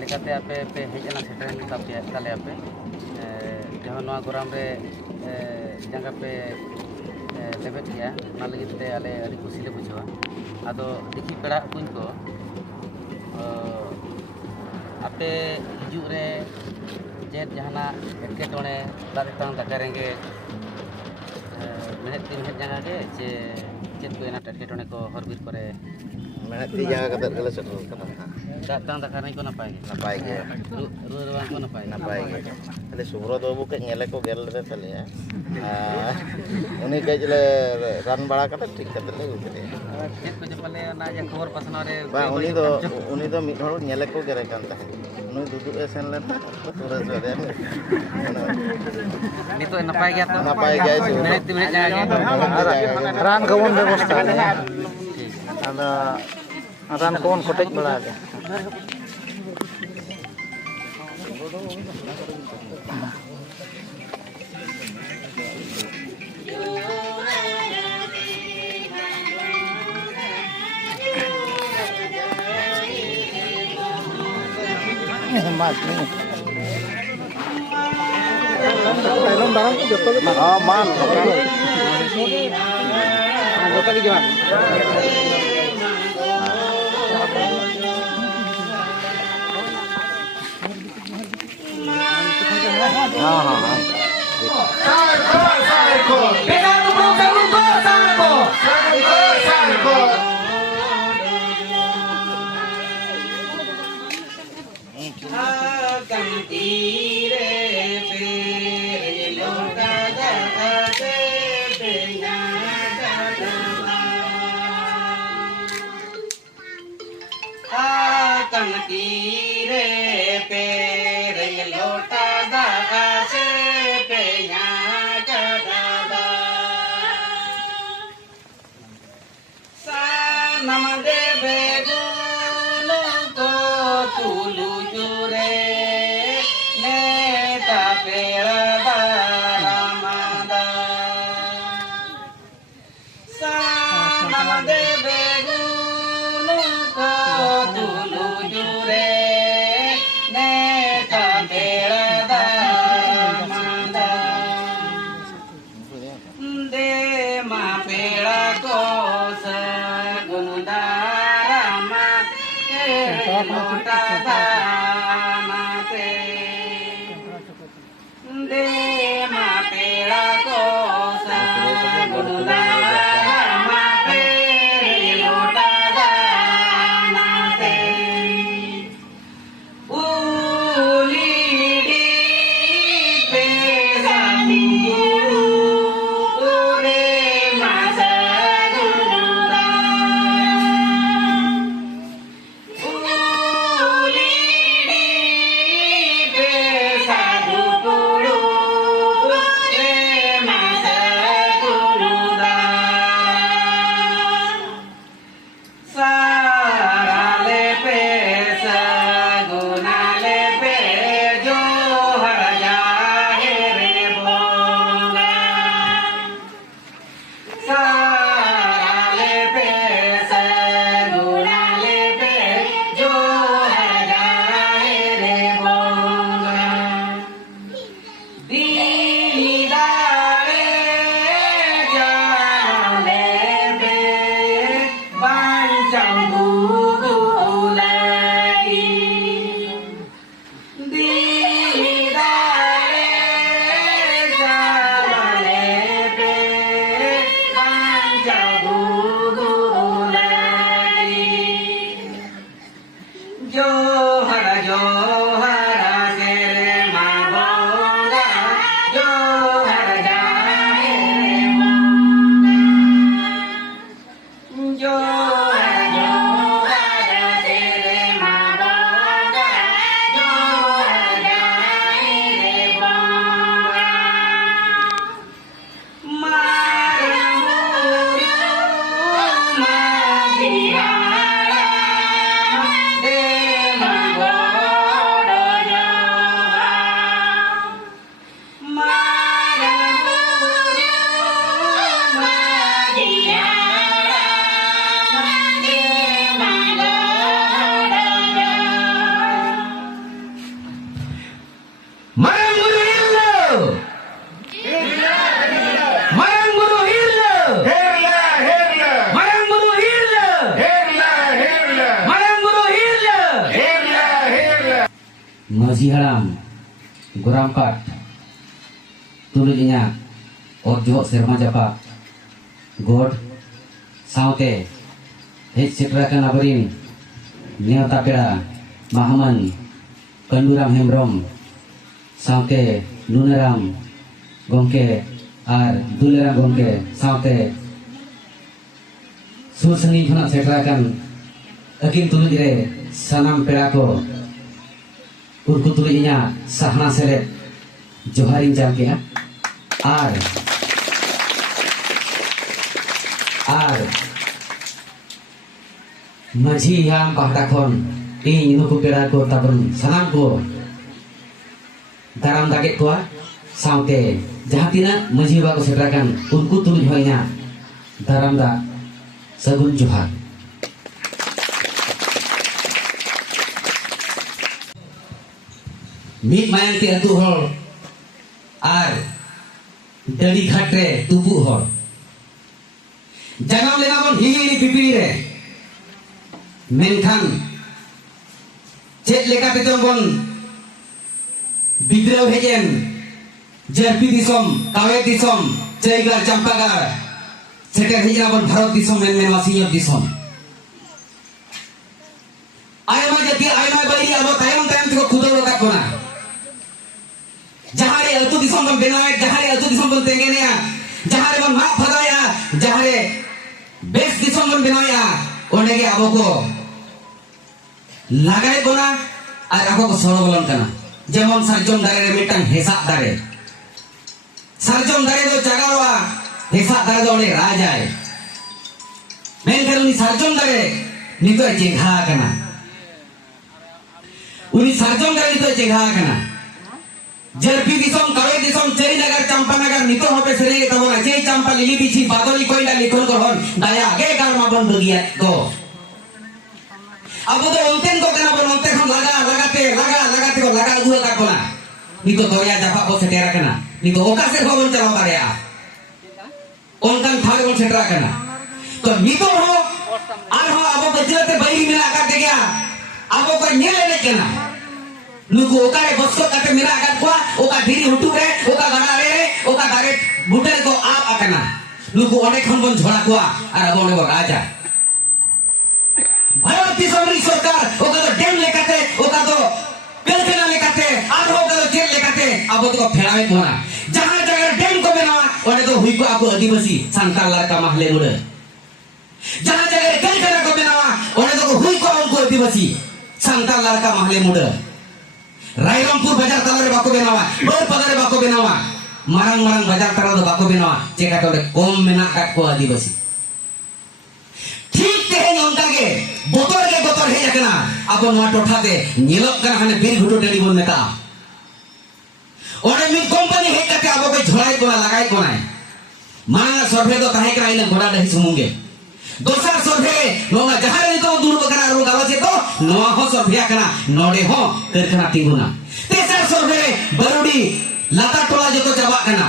लेकाते आपे पे हेजना सेटरेन तापे ताले आपे जहाँ नवा गोराम रे जंगा पे लेबेट किया ना लगित ते आले अड़ी खुशी ले बुझवा आदो देखी पेड़ा कुन को आपे हिजू रे जेट जहाना एटकेटोणे दारेतां दकारेंगे मेहनत तीन हेट जंगा के चे चेत को एना एटकेटोणे को हरबिर करे मेहनत ती जगह कतर गले सेटल कना दारेतां दकारें को नापाय गे रुआ को नापाय गे तले सुब्रत बाबू के नेले को गेल रे तले उनी के जले रान बड़ा कते ठीक कते ले उतरे चेत को जपले ना जे खबर पसना रे बा उनी दो मिड हर नेले को गेरे कान ता उनी दुदु एसन लेता तुरे सदे नितो नापाय गया तो नापाय गया मेहनत जंगा रान कौन व्यवस्था है रान कौन कोटेज बड़ा गया mas ni belum barang tu betul man betul juga माझी हाड़ाम गोराम पाट तुलुज इना और सेरमा जापा गोड सावते हेज सेटराकन आबरिन नेवता पेड़ा महामन कंडूराम हेम्ब्रम सावते नुनाराम गोंके और दुलेराम गोंके सावते सुसंगी खना सेटराकन अकिन तुलुज रे सनाम पेड़ा को उनको तुलुज इना सहना सेले जोहारिन जाम के आर माझी हाम पाहटा खन इन नुकु पेड़ा को ताबन सनाम को दाराम दागे को सावते जहाँ तीना माझी बाबा को सेटराकन उनको तुलुज होइना दाराम दा सगुन जोहार मीत मायang ti atu hol ar dari khatre tubu hol jangan lena bon hihiri pipiri re menkhan chet leka te bon bidraw hejen jerpi disom kawe disom jaigar champagar seter hijra bon bharat disom men wasinyot disom ayama jati ayama bairi abo tayam tayam tiko khudau rakat bona जहाँ रे अतु दिसम बन बेनाए जहाँ रे अतु दिसम बन तेंगेनिया जहाँ रे बन माप फदाया जहाँ रे बेस दिसम बन बेनाया ओंडे के आबो को लगाए बोना और आबो को सोलो बोलन कना जेमन सारजम दारे रे मिटन हेसाब दारे सारजम दारे दो जगावा हेसाब दारे दो ओंडे राजाए मेनखान उनी सारजम दारे नितो जेघा कना उनी सारजम दारे नितो जेघा कना जरपी दिसम कावे दिसम चेरी नगर चंपा नगर नितो होपे सरे तबोना जे चंपा लिली बिछि बादली कोइला लिखन गहन दया गे गार माबन दुगिया को अब तो उनतेन को कना बन उनते हम लगाते को लगा गुआ का कोना नितो दरिया जाफा को सेटेरा कना नितो ओका से होबन चला बारेया ओनकन थारे बोल सेटरा कना तो नितो हो आर हो अब बजलते बैरी मिला का दे गया अब को नेले ने कना नुकु ओका रे बक्सो काटे मेरा आकात को ओका धीरी हुटू रे ओका गड़ा रे ओका दारे बुटेल को आप आकना नुकु ओने खन बन झोड़ा को आर अब ओने को राजा भारतीय समरी सरकार ओका तो डेम लेकाते ओका तो पेलकेना लेकाते आर ओका तो जेल लेकाते अब तो फेरावे कोना जहां जगह डेम को बनावा ओने तो हुई को आपको आदिवासी संताल लड़का महले मुड़े जहां जगह पेलकेना को बनावा ओने तो हुई को उनको आदिवासी संताल लड़का महले मुड़े रायरंगपुर बाजार तलारे बाको बेनावा बर पगारे बाको बेनावा मारंग मारंग बाजार तला दो बाको बेनावा चेका तो कम मेना काट को आदिवासी ठीक ते नोंदा के बोतर हे जकना अब नोआ टोठा ते नेलक कना हने बीर घुटो डेली बोन नेता ओरे मी कंपनी हे कते अब को झोड़ाई कोना लगाई कोना माना सर्वे तो ताहे करा इन घोड़ा दही सुमुंगे दोसर सर्वे नोगा जहां रे तो दूर बकरा रो गावा से तो नोआ हो सर्वे कना नोडे हो करखना तिंगुना तेसर सर्वे बरुडी लाता टोला जो तो चाबा कना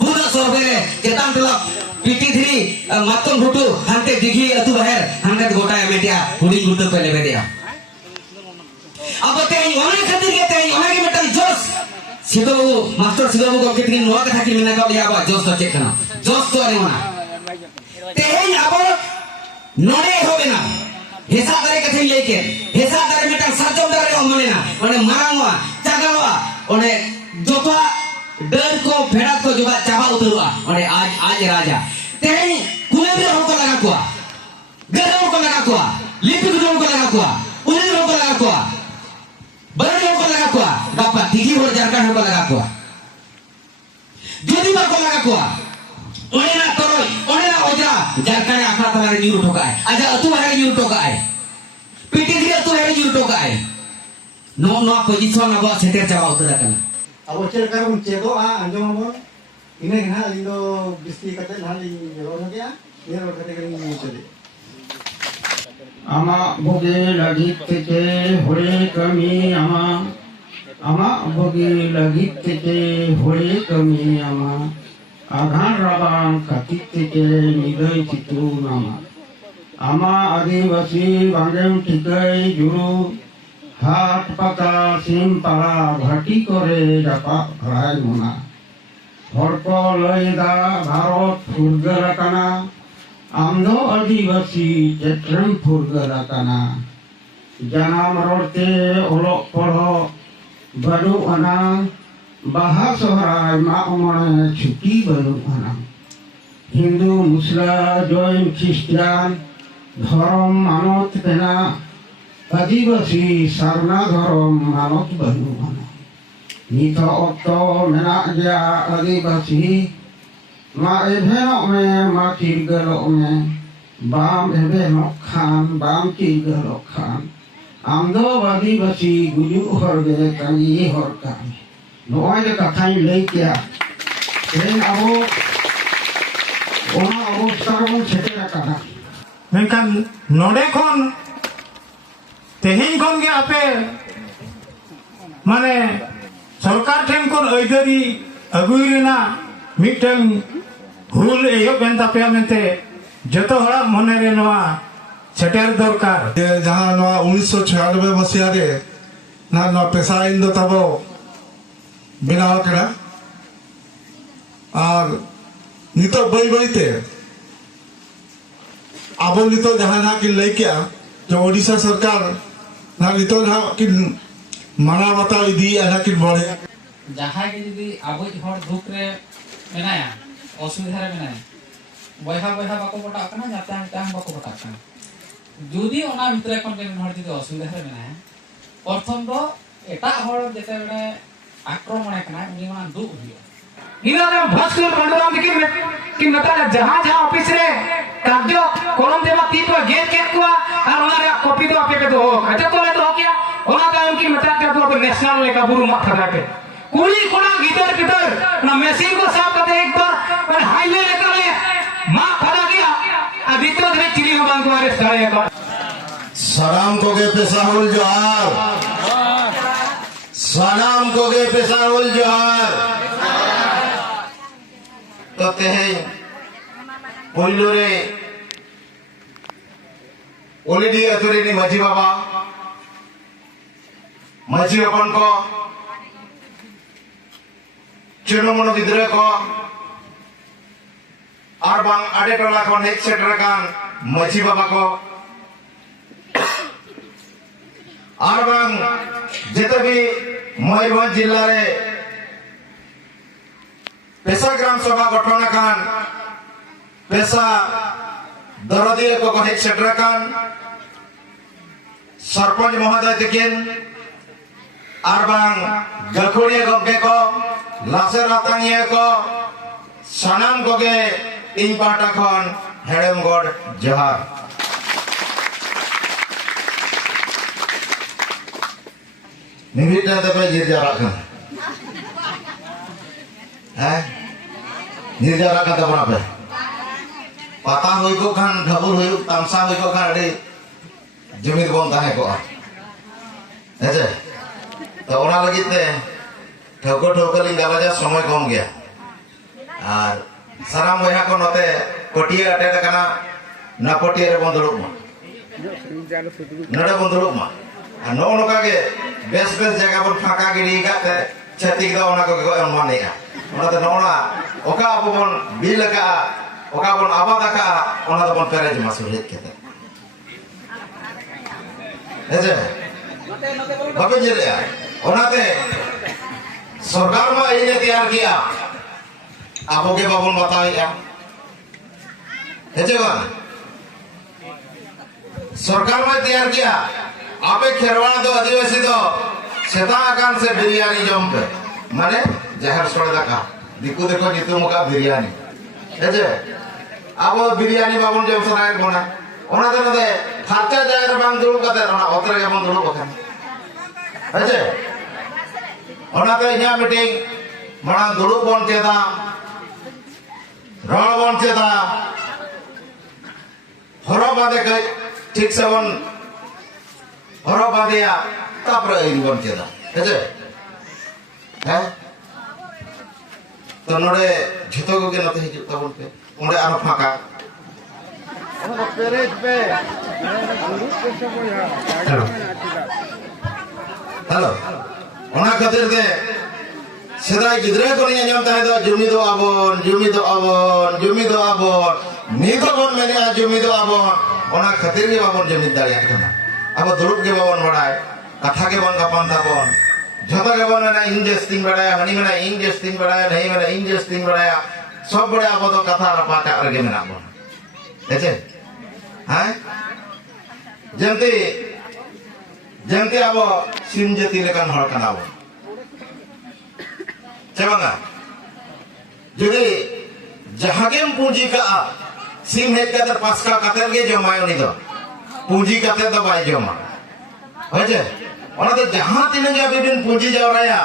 पूरा सर्वे रे चेतान टोला पीटी धरी मातम घुटू हांते दिघी अतु बहर हांते गोटा एमेटिया हुडी गुटो पे लेबे दिया अब ते ओने खातिर के ते ओने के मेटन जोश सिदो मास्टर सिदो को के दिन नोआ कथा कि मेना का लिया बा जोश तो चेक कना जोश तो अरे वना तेहें अब नोडे हो बेना हेसा दारे कथे लेके हेसा दारे मेटा साजम दारे को मनेना ओने मारांगवा चागावा ओने जोपा डर को फेड़ा को जोबा चाबा उतरवा ओने आज राजा तेहें कुले भी हो को लगा कुआ गरो को लगा कुआ लिपि को लगा कुआ उले को लगा कुआ बरडे को लगा कुआ बापा दिगी हो जारका को लगा कुआ जुदी को लगा कुआ ओने ना करो ओने ना ओजा जारका ने आखा तलारे न्यू ठोकाय आजा अतु हरे न्यू ठोकाय पीटी दी अतु हरे न्यू ठोकाय नो पोजीशन अब सेटर चाबा उतर कना अब चेक कर उन चेदो आ अंजम अब इने ना लिंदो बिस्ती कते ना लि रो गया ये रो कते करी न्यू चले आमा भोगे लगित के होरे कमी आमा भोगे लगित के होरे कमी आमा आघान राबान कतिक के निदय चितु नामा आमा आदिवासी बांगेम ठिकै जुरु हाट पता सिम पाला भाटी करे जापा भाई मुना हर को लैदा भारत फुरगल कना आमदो आदिवासी चेत्रम फुरगल कना जनाम रोते ओलोक पढ़ो बनु अना बाहा सोहराय मामणे छुट्टी बनु अना हिंदू मुस्लिम जैन ख्रिस्टान धर्म मानत पेना आदिवासी सारना धर्म मानत बनु अना नित अक्तो मेना गया आदिवासी मा एभेनो में मा किरगलो में बाम एभेनो खान बाम किरगलो खान आमदो आदिवासी गुजु हरगे कांगी हर काम नोय जे कथाई लई किया तेन अबो ओना अवस्था बन सेटेर काना मेनखान नोडे खन तेहेन खन गे आपे माने सरकार ठेन कोन अइदारी अगुइरेना मिटन हुल एयो बेन तापे मेनते जतो हड़ा मने रे नवा सेटेर दरकार जहाँ 1996 मसीहा रे ना पेशा आईन दो तबो बनाव केड़ा और नितो बई बईते अब नितो जहाँ ना कि लई क्या जो ओडिशा सरकार ना नितो ना कि माना बता इदी ना कि बड़े जहाँ के यदि आबो हर दुख रे मेनाया असुविधा रे मेनाया बयहा बयहा बाको बटा कना जाता टाइम बाको बटा कना जुदी ओना भितरे कोन के हर जदि असुविधा रे मेनाया प्रथम दो एटा हर जेते बेने आक्रमण कना उनी मा दुख हियो इना ने भस्कर बंडराम कि नता जहां जहां ऑफिस रे कार्य कलम देवा ती तो गेट के को और ओना रे कॉपी तो आपे के दो अच्छा तो ले तो क्या ओना टाइम की मता के तो नेशनल लेका बुरु माथा राके कुली कोना गिदर गिदर ना मशीन को साफ करते एक बार हाईवे लेकर ले मां खड़ा गया अभी तो रे चिली हो बांग मारे सारे का सलाम को गे पेशाहुल जोहार सलाम को गे पेशाहुल जोहार तो तेहे पुल्लू रे ओलिडी अतुरी माझी बाबा माझी अपन को चुनमुन गिद्रे को और बांग आडे टोला को हेक सेटर कान माझी बाबा को और बांग जेते भी मयूरभंज जिला रे पेशा ग्राम सभा गठन कान पेशा दरदिया को हेक सेटर कान सरपंच महोदय तकिन और बांग गखुड़िया गंगे को लासेर रातांगिया को सनाम को गे इन पाटा खन हेड़मगढ़ जोहार निमित पे निर्जारा खान है निर्जारा का तबना पे पता हुई को खान ढबुर हुई तमसा हुई को खान अड़ी जुमित बन ताहे को ऐसे तो ओना लगित ते ठोको ठोको लिंग गालाजा समय कम गया और सारा बया को नते कोटिया अटेड कना ना कोटिया रे बंदुलुक मा नडे बंदुलुक मा नो नोका के बेस बेस जगह पर फाका गिरी गाते छतिक दा ओना को मानेया ओना तो नोना ओका अपन बिल का ओका अपन आबादा का ओना तो अपन पेरेज मसुलियत केते ऐसे बाबे जेले ओनाते सरकार में ये तैयार किया आपो के बाबन बताया ऐसे बात सरकार में तैयार किया आपे खेरवाड़ा दो आदिवासी दो सेता आकान से बिरयानी जम पे माने जहर सोड़ दाका दिकु देखो नितुम का बिरयानी ऐसे अब बिरयानी बाबन जम सराय कोना ओना दे नदे फाचा जगह रे बांग दुलु कते ओना ओतरे के बन दुलु बखान ऐसे ओना ते इया मीटिंग मणा दुलु बन चेदा रळ बन चेदा हरो बादे के ठीक से बन हरो बादेया तापर इन बन चेदा ऐसे है तो नोडे झितो को के नते हिजु ताबन पे ओंडे आरो फाका पेरेज पे हेलो ओना खातिर ते सेदाय गिद्रे को नहीं आंजम ताहे दो जुमिदो आबोन नितो बोन मेने जुमिदो आबोन ओना खातिर के बाबोन जुमिद दाड़िया कना अब दुरुप के बाबोन बड़ाय कथा के बन गापान ताबोन झोता के बन ना इंजेस्टिंग बड़ाया हनी में इंजेस्टिंग बड़ाया नहीं में इंजेस्टिंग बड़ाया सब बड़े अब तो कथा रपा का अर्गे में ना बोन ऐसे हैं जंती अब सिम जति लेकान हड़ कना बोन चेबंगा जुदी जहागेम पूंजी का सिम हेड का पासका कातेर के जमाय उनी दो पूंजी कातेर दो बाय जमा होजे ओना तो जहां तिने के बिन पूंजी जावराया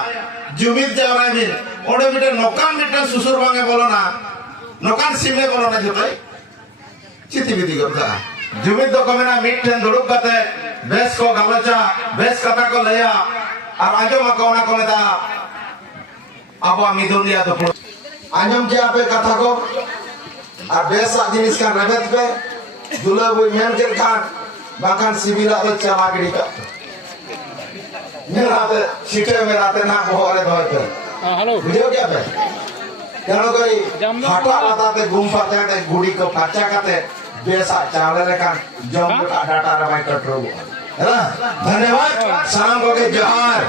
जुमिद जावराय बिन ओडे मिटे नोकान सुसुर बांगे बोलोना नोकान सिमे बोलोना जते चिति विधि करता जुमिद दो कमेना मिटन दुड़ुब काते बेस को गालोचा बेस कथा को लया और आजो मा कोना को मेता अब आमी दुनिया तो आंजम के आपे कथा को और बेसा जिनिस का रेबेत पे दुला बुई मेन के खान बाकान सिबिला तो चला गिड़ी का मेरा ते सीटे में राते ना होरे धोए पे हेलो वीडियो क्या पे जानो कोई फाटा लाता ते गुम पाते ते गुड़ी को पाचा काते बेसा चावले रे कान जम का डाटा रमाई कटरो है ना धन्यवाद सलाम को के जोहार